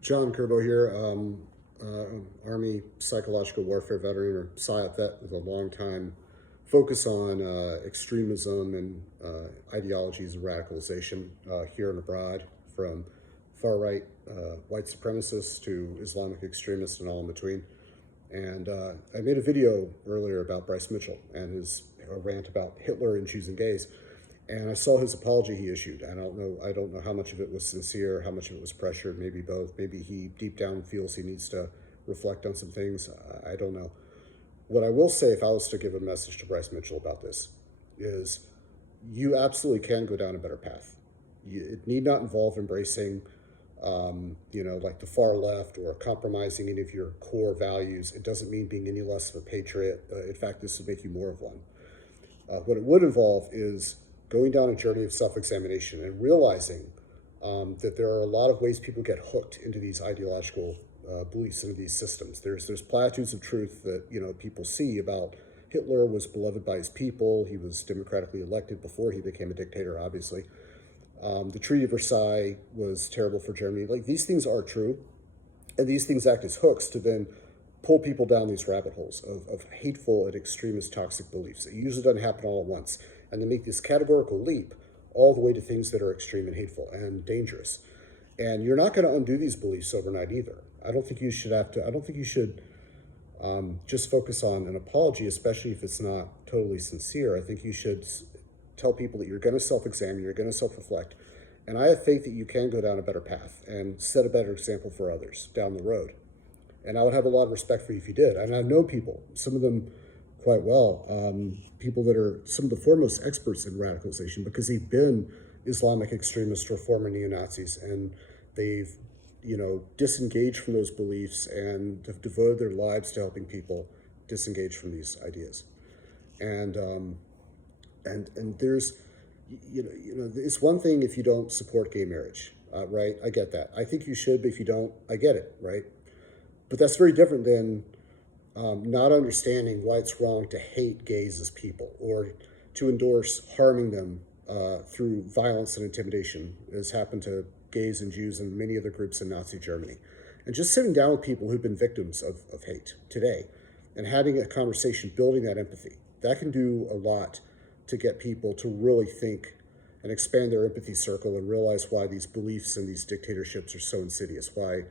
John Kerbo here, Army psychological warfare veteran or PSYOP vet with a long time focus on extremism and ideologies of radicalization here and abroad, from far right white supremacists to Islamic extremists and all in between. And I made a video earlier about Bryce Mitchell and his rant about Hitler and Jews and gays. And I saw his apology he issued. I don't know how much of it was sincere, how much of it was pressured, maybe both. Maybe he deep down feels he needs to reflect on some things. I don't know. What I will say, if I was to give a message to Bryce Mitchell about this, is you absolutely can go down a better path. It need not involve embracing, like the far left or compromising any of your core values. It doesn't mean being any less of a patriot. In fact, this would make you more of one. What it would involve is going down a journey of self-examination and realizing that there are a lot of ways people get hooked into these ideological beliefs, into these systems. There's platitudes of truth that people see about Hitler was beloved by his people. He was democratically elected before he became a dictator, obviously. The Treaty of Versailles was terrible for Germany. Like, these things are true, and these things act as hooks to then pull people down these rabbit holes of hateful and extremist toxic beliefs. It usually doesn't happen all at once. And they make this categorical leap all the way to things that are extreme and hateful and dangerous. And you're not going to undo these beliefs overnight either. I don't think you should just focus on an apology, especially if it's not totally sincere. I think you should tell people that you're going to self-examine, you're going to self-reflect. And I have faith that you can go down a better path and set a better example for others down the road. And I would have a lot of respect for you if you did. And I know people, some of them quite well, people that are some of the foremost experts in radicalization because they've been Islamic extremists or former neo-Nazis, and they've disengaged from those beliefs and have devoted their lives to helping people disengage from these ideas. And there's it's one thing if you don't support gay marriage, right? I get that. I think you should, but if you don't, I get it, right? But that's very different than not understanding why it's wrong to hate gays as people or to endorse harming them through violence and intimidation, as happened to gays and Jews and many other groups in Nazi Germany. And just sitting down with people who've been victims of hate today and having a conversation, building that empathy, that can do a lot to get people to really think and expand their empathy circle and realize why these beliefs and these dictatorships are so insidious, why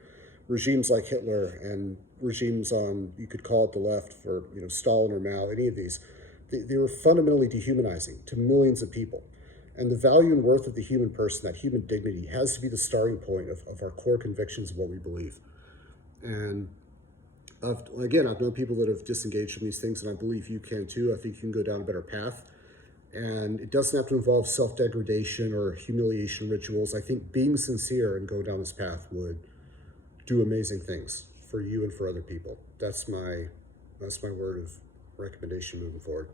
regimes like Hitler and regimes on, you could call it the left, for Stalin or Mao, any of these, they were fundamentally dehumanizing to millions of people. And the value and worth of the human person, that human dignity, has to be the starting point of our core convictions of what we believe. And I've known people that have disengaged from these things, and I believe you can too. I think you can go down a better path. And it doesn't have to involve self-degradation or humiliation rituals. I think being sincere and go down this path would do amazing things for you and for other people. That's my word of recommendation moving forward.